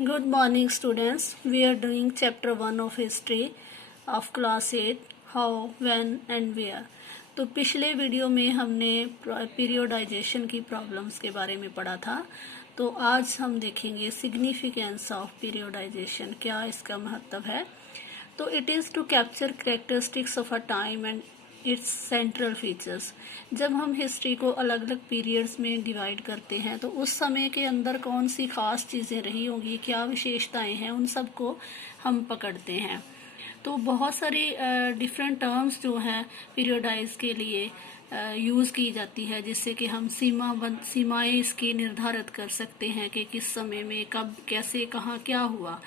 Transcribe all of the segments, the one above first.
Good morning students. We are doing chapter 1 of history of class 8 how, when and where. तो पिछले video में हमने पीरियोडाइजेशन की problems के बारे में पढ़ा था। तो आज हम देखेंगे सिग्निफिकेंस ऑफ पीरियोडाइजेशन, क्या इसका महत्व है। तो it is to capture characteristics of a time and its central features. जब हम हिस्ट्री को अलग अलग पीरियड्स में डिवाइड करते हैं तो उस समय के अंदर कौन सी खास चीज़ें रही होंगी, क्या विशेषताएं हैं, उन सब को हम पकड़ते हैं। तो बहुत सारी डिफरेंट टर्म्स जो हैं पीरियोडाइज के लिए यूज़ की जाती है, जिससे कि हम सीमाएं इसकी निर्धारित कर सकते हैं कि किस समय में कब कैसे कहाँ क्या हुआ।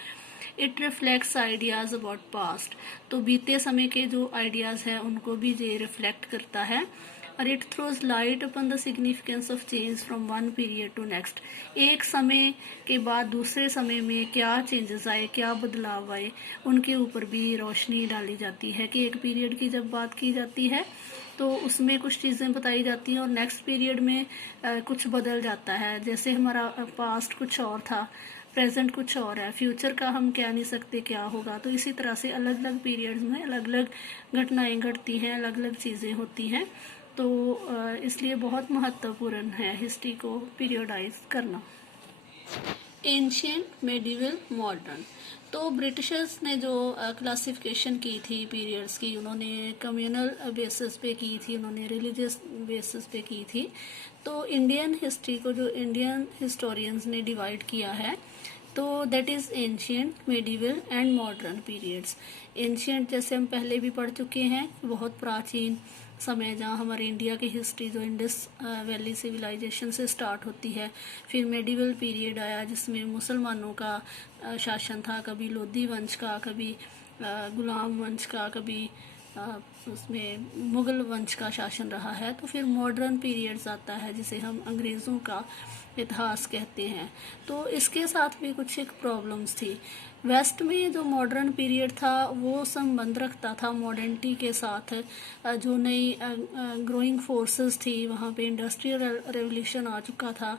It reflects ideas about past, तो बीते समय के जो आइडियाज़ हैं उनको भी ये रिफ्लेक्ट करता है। और it throws light upon the significance of change from one period to next, एक समय के बाद दूसरे समय में क्या चेंजेस आए, क्या बदलाव आए, उनके ऊपर भी रोशनी डाली जाती है। कि एक पीरियड की जब बात की जाती है तो उसमें कुछ चीज़ें बताई जाती हैं और नेक्स्ट पीरियड में कुछ बदल जाता है। जैसे हमारा पास्ट कुछ और था, प्रेजेंट कुछ और है, फ्यूचर का हम कह नहीं सकते क्या होगा। तो इसी तरह से अलग अलग पीरियड्स में अलग अलग घटनाएं घटती हैं, अलग अलग चीज़ें होती हैं। तो इसलिए बहुत महत्वपूर्ण है हिस्ट्री को पीरियोडाइज करना। Ancient, medieval, modern. तो ब्रिटिशर्स ने जो क्लासिफिकेशन की थी पीरियड्स की, उन्होंने कम्युनल बेसिस पे की थी, उन्होंने रिलीजियस बेसिस पे की थी। तो इंडियन हिस्ट्री को जो इंडियन हिस्टोरियंस ने डिवाइड किया है तो that is ancient, medieval and modern periods. Ancient जैसे हम पहले भी पढ़ चुके हैं, बहुत प्राचीन समय जहाँ हमारे इंडिया की हिस्ट्री जो इंडस वैली सिविलाइजेशन से स्टार्ट होती है। फिर मेडिवल पीरियड आया जिसमें मुसलमानों का शासन था, कभी लोधी वंश का, कभी गुलाम वंश का, कभी उसमें मुगल वंश का शासन रहा है। तो फिर मॉडर्न पीरियड्स आता है जिसे हम अंग्रेज़ों का इतिहास कहते हैं। तो इसके साथ भी कुछ एक प्रॉब्लम्स थी। वेस्ट में जो मॉडर्न पीरियड था वो संबंध रखता था मॉडर्निटी के साथ। जो नई ग्रोइंग फोर्सेस थी, वहाँ पे इंडस्ट्रियल रेवोल्यूशन आ चुका था,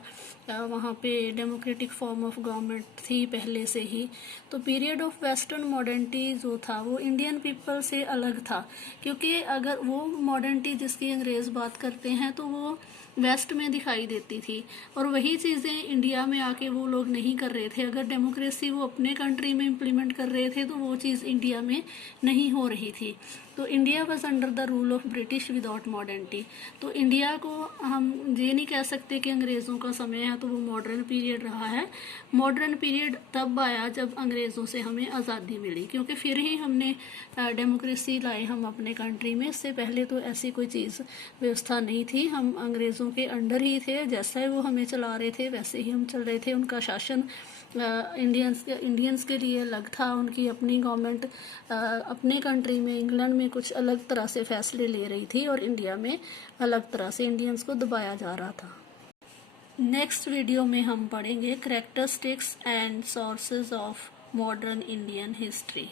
वहाँ पे डेमोक्रेटिक फॉर्म ऑफ गवर्नमेंट थी पहले से ही। तो पीरियड ऑफ वेस्टर्न मॉडर्निटी जो था वो इंडियन पीपल से अलग था, क्योंकि अगर वो मॉडर्निटी जिसकी अंग्रेज़ बात करते हैं तो वो वेस्ट में दिखाई देती थी और वही चीज़ें इंडिया में आके वो लोग नहीं कर रहे थे। अगर डेमोक्रेसी वो अपने कंट्री में इम्प्लीमेंट कर रहे थे तो वो चीज़ इंडिया में नहीं हो रही थी। तो India was under the rule of British without modernity. तो इंडिया को हम ये नहीं कह सकते कि अंग्रेज़ों का समय है तो वो मॉडर्न पीरियड रहा है। मॉडर्न पीरियड तब आया जब अंग्रेज़ों से हमें आज़ादी मिली, क्योंकि फिर ही हमने डेमोक्रेसी लाई हम अपने कंट्री में। इससे पहले तो ऐसी कोई चीज़ व्यवस्था नहीं थी, हम अंग्रेज़ों के अंडर ही थे। जैसा ही वो हमें चला रहे थे वैसे ही हम चल रहे थे। उनका शासन इंडियंस के लिए अलग था, उनकी अपनी गवर्नमेंट अपने कंट्री में इंग्लैंड में कुछ अलग तरह से फैसले ले रही थी और इंडिया में अलग तरह से इंडियंस को दबाया जा रहा था। नेक्स्ट वीडियो में हम पढ़ेंगे characteristics and sources of modern Indian history.